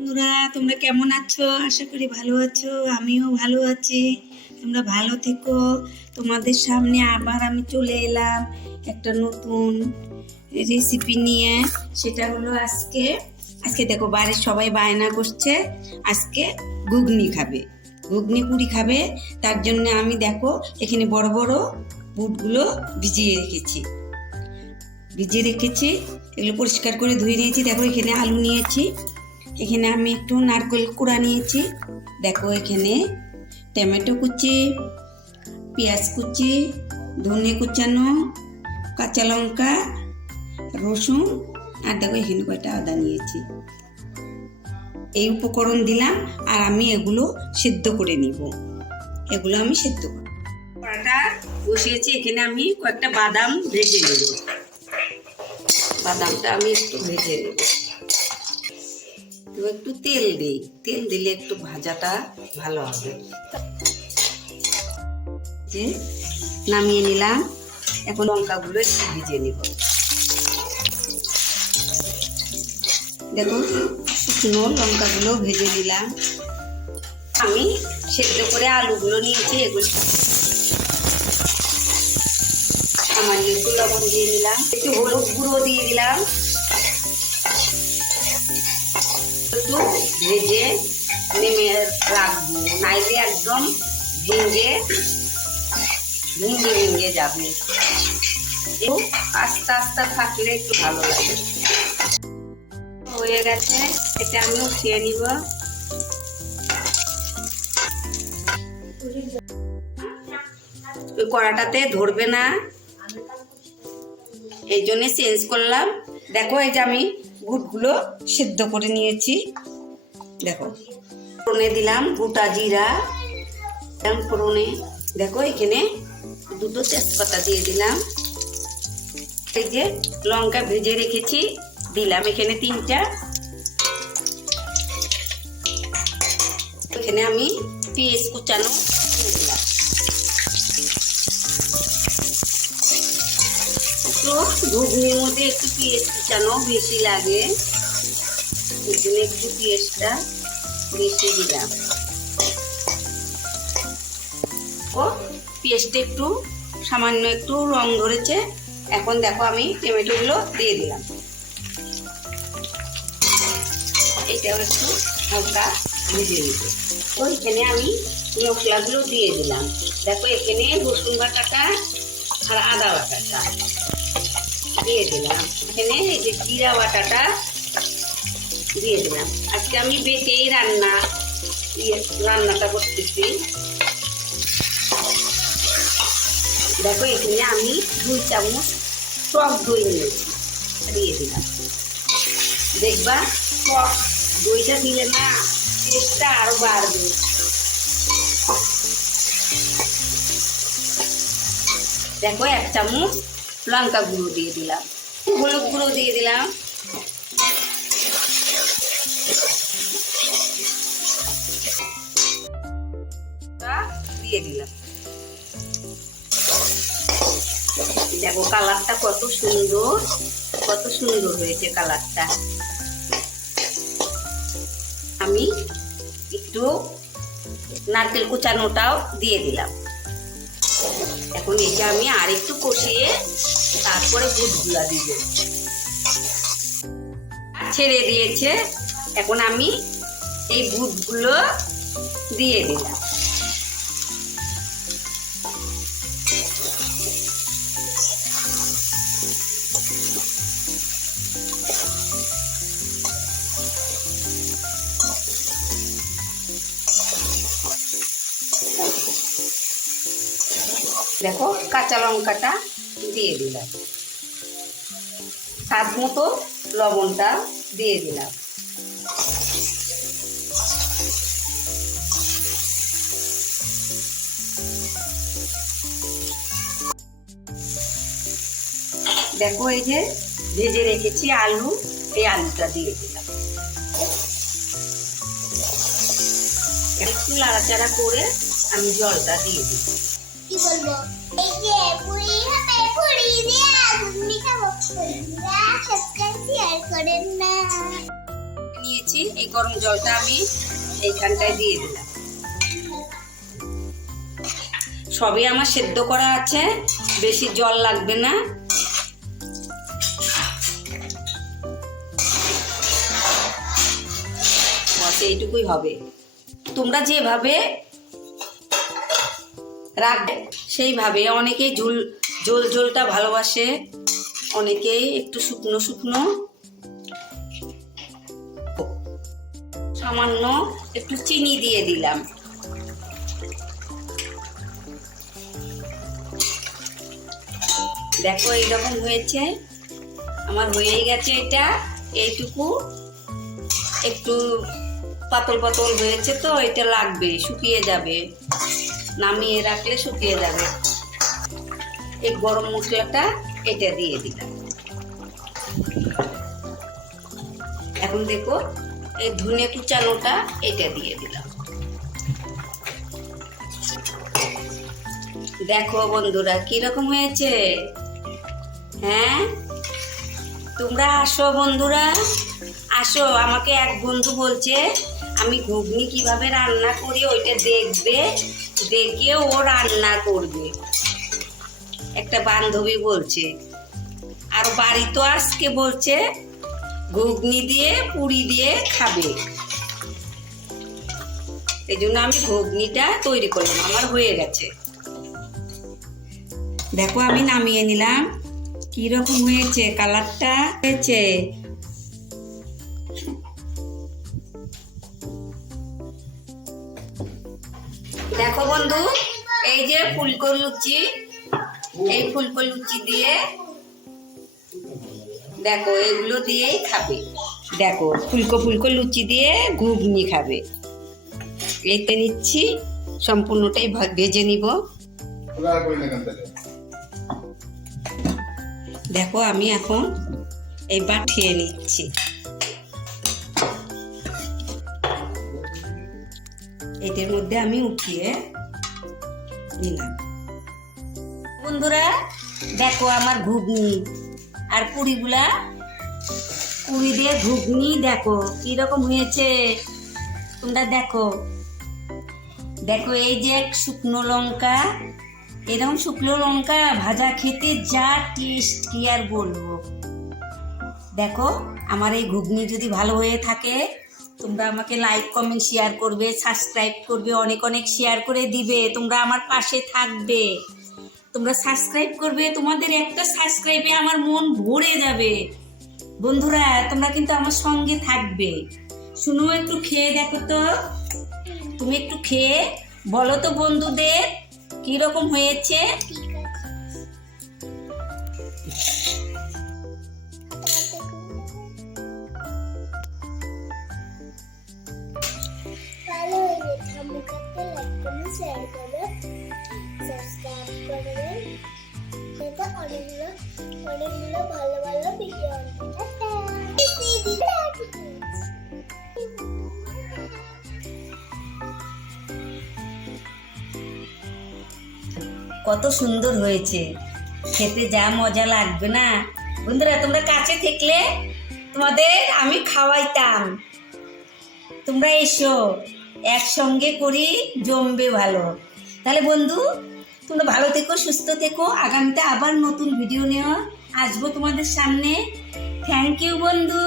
বন্ধুরা, তোমরা কেমন আছো? আশা করি ভালো আছো, আমিও ভালো আছি। তোমরা ভালো থেকো। তোমাদের সামনে আবার আমি চলে এলাম একটা নতুন রেসিপি নিয়ে। সেটা হলো আজকে আজকে দেখো বাড়ির সবাই বায়না করছে, আজকে ঘুগনি খাবে। ঘুগনি পুরি খাবে, তার জন্য আমি দেখো এখানে বড় বড় বুটগুলো ভিজিয়ে রেখেছি। ভিজিয়ে রেখেছি, এগুলো পরিষ্কার করে ধুয়ে নিয়েছি। দেখো এখানে আলু নিয়েছি। এখানে আমি একটু নারকেল কুড়া নিয়েছি। দেখো এখানে টমেটো কুচি, পেঁয়াজ কুচি, ধনে কুচানো, কাঁচা লঙ্কা, রসুন, আর দেখো এখানে কয়টা আদা নিয়েছি। এই উপকরণ দিলাম আর আমি এগুলো সেদ্ধ করে নিব। এগুলো আমি সেদ্ধ কড়াটা বসিয়েছি, এখানে আমি কয়েকটা বাদাম ভেজে নেব। বাদামটা আমি একটু ভেজে নেব। তো একটু তেল দিই। তেল দিলে একটু ভাজাটা ভালো হবে। যে নামিয়ে নিলাম। এখন লঙ্কাগুলো একটু ভিজে নিব। দেখো, শুকনো লঙ্কাগুলো ভেজে নিলাম। আমি সেদ্ধ করে আলুগুলো নিয়েছি, এগুলো সামান্য একটু লবণ দিয়ে দিলাম একটু হলুদ গুঁড়ো দিয়ে দিলাম। একটু ভেজে নেমে রাখব। নাইলে একদম ভেঙে ভেঙে ভেঙে যাবে। আস্তে আস্তে থাকলে একটু ভালো লাগে। হয়ে গেছে, এটা আমি উঠিয়ে নিব। ওই কড়াটাতে ধরবে না। এই জন্যে চেঞ্জ করলাম। দেখো এই যে আমি গুড়গুলো সিদ্ধ করে নিয়েছি। দেখো, ফোড়নে দিলাম গোটা জিরা। দিলাম ফোড়নে। দেখো, এখানে দুটো তেজপাতা দিয়ে দিলাম। এই যে লঙ্কা ভেজে রেখেছি, দিলাম এখানে তিনটা। এখানে আমি পেঁয়াজ কুচানো তো ঘুগনির মধ্যে একটু পেঁয়াজ কুচানো বেশি লাগে। জন্য একটু পেঁয়াজটা বেশি দিলাম। ও, পেঁয়াজটা একটু সামান্য একটু রং ধরেছে। এখন দেখো আমি টমেটোগুলো দিয়ে দিলাম। এটাও একটু হালকা ভেজে নিব তো এখানে আমি মশলাগুলো দিয়ে দিলাম। দেখো এখানে রসুন বাটাটা আর আদা বাটাটা। দিয়ে দিলাম। এখানে এই যে জিরা বাটাটা দিয়ে দিলাম। আজকে আমি বেটেই রান্না ইয়ে রান্নাটা করতেছি। দেখো, এখানে আমি দুই চামচ টক দই নিয়েছি দিয়ে দিলাম। দেখবা, টক দইটা দিলে না টেস্টটা আরও বাড়বে। দেখো, এক চামচ লঙ্কা গুঁড়ো দিয়ে দিলাম। হলুদ গুঁড়ো দিয়ে দিলাম। দিয়ে দিলাম। দেখো কালারটা কত সুন্দর কত সুন্দর হয়েছে কালারটা। আমি একটু নারকেল কুচানোটাও দিয়ে দিলাম। এখন এটা আমি আর একটু কষিয়ে তারপরে বুটগুলা দিব। ছেড়ে দিয়েছে। এখন আমি এই বুটগুলো দিয়ে দিলাম। দেখো, কাঁচা লঙ্কাটা দিয়ে দিলাম। স্বাদ মতো লবণটা দিয়ে দিলাম। দেখো, এই যে ভেজে রেখেছি আলু, এই আলুটা দিয়ে দিলাম। একটু লাড়াচাড়া করে আমি জলটা দিয়ে দিই কি বলব? এই যে পুরি হবে, পুরি দিয়ে আগুন সাবস্ক্রাইব করেন না। নিয়েছি, এই গরম জলটা আমি এইখানটায় দিয়ে দিলাম। সবই আমার সেদ্ধ করা আছে, বেশি জল লাগবে না। এইটুকুই হবে। তোমরা যেভাবে রাখবে। সেইভাবে অনেকেই ঝুল, ঝোল, ঝোলটা ভালোবাসে, অনেকেই একটু শুকনো শুকনো। সামান্য একটু চিনি দিয়ে দিলাম। দেখো এইরকম হয়েছে। আমার হয়েই গেছে এটা। এইটুকু একটু পাতল পাতল হয়েছে তো, এটা লাগবে, শুকিয়ে যাবে। নামিয়ে রাখলে শুকিয়ে যাবে। এই গরম মশলাটা এটা দিয়ে দিলাম। এখন দেখো, এই ধনে কুচানোটা এটা দিয়ে দিলাম। দেখো বন্ধুরা, কীরকম হয়েছে? হ্যাঁ? তোমরা আসো বন্ধুরা। আসো, আমাকে এক বন্ধু বলছে, আমি ঘুগনি কীভাবে রান্না করি ওইটা দেখবে। দেখে ও রান্না করবে। একটা বান্ধবী বলছে, আর বাড়ি তো আজকে, বলছে, ঘুগনি দিয়ে, পুরি দিয়ে খাবে। এই জন্য আমি ঘুগনিটা তৈরি করলাম, আমার হয়ে গেছে। দেখো আমি নামিয়ে নিলাম। কীরকম হয়েছে? কালারটা হয়েছে? দেখো বন্ধু, এই যে ফুলকো লুচি, এই ফুলকো লুচি দিয়ে দেখো, এগুলো দিয়েই খাবে। দেখো, ফুলকো ফুলকো লুচি দিয়ে ঘুগনি খাবে। এতে নিচ্ছি, সম্পূর্ণটাই ভেজে নিব। দেখো, আমি এখন এইবার খেয়ে নিচ্ছি। এটার মধ্যে আমি উঠিয়ে নিলাম। বন্ধুরা, দেখো আমার ঘুগনি আর পুরিগুলা, পুরি দিয়ে ঘুগনি দেখো কীরকম হয়েছে। তোমরা দেখো। দেখো, এই যে এক শুকনো লঙ্কা, এরকম শুকনো লঙ্কা ভাজা খেতে যা টেস্ট কি আর বলব। দেখো, আমার এই ঘুগনি যদি ভালো হয়ে থাকে তোমরা আমাকে লাইক কমেন্ট শেয়ার করবে সাবস্ক্রাইব করবে, অনেক অনেক শেয়ার করে দিবে। তোমরা আমার পাশে থাকবে। তোমরা সাবস্ক্রাইব করবে, তোমাদের একটা সাবস্ক্রাইবে আমার মন ভরে যাবে। বন্ধুরা, তোমরা কিন্তু আমার সঙ্গে থাকবে। শুনো, একটু খেয়ে দেখো তো। তুমি একটু খেয়ে বলো তো বন্ধুদের, কীরকম হয়েছে? অনেকগুলো ভালো ভালো কত সুন্দর হয়েছে। খেতে যা মজা লাগবে না। বন্ধুরা, তোমরা কাছে থাকলে তোমাদের আমি খাওয়াইতাম। তোমরা এসো, একসঙ্গে করি, জমবে ভালো। তাহলে বন্ধু, তোমরা ভালো থেকো, সুস্থ থেকো। আগামীতে আবার নতুন ভিডিও নেওয়া আসব তোমাদের সামনে। থ্যাংক ইউ বন্ধু।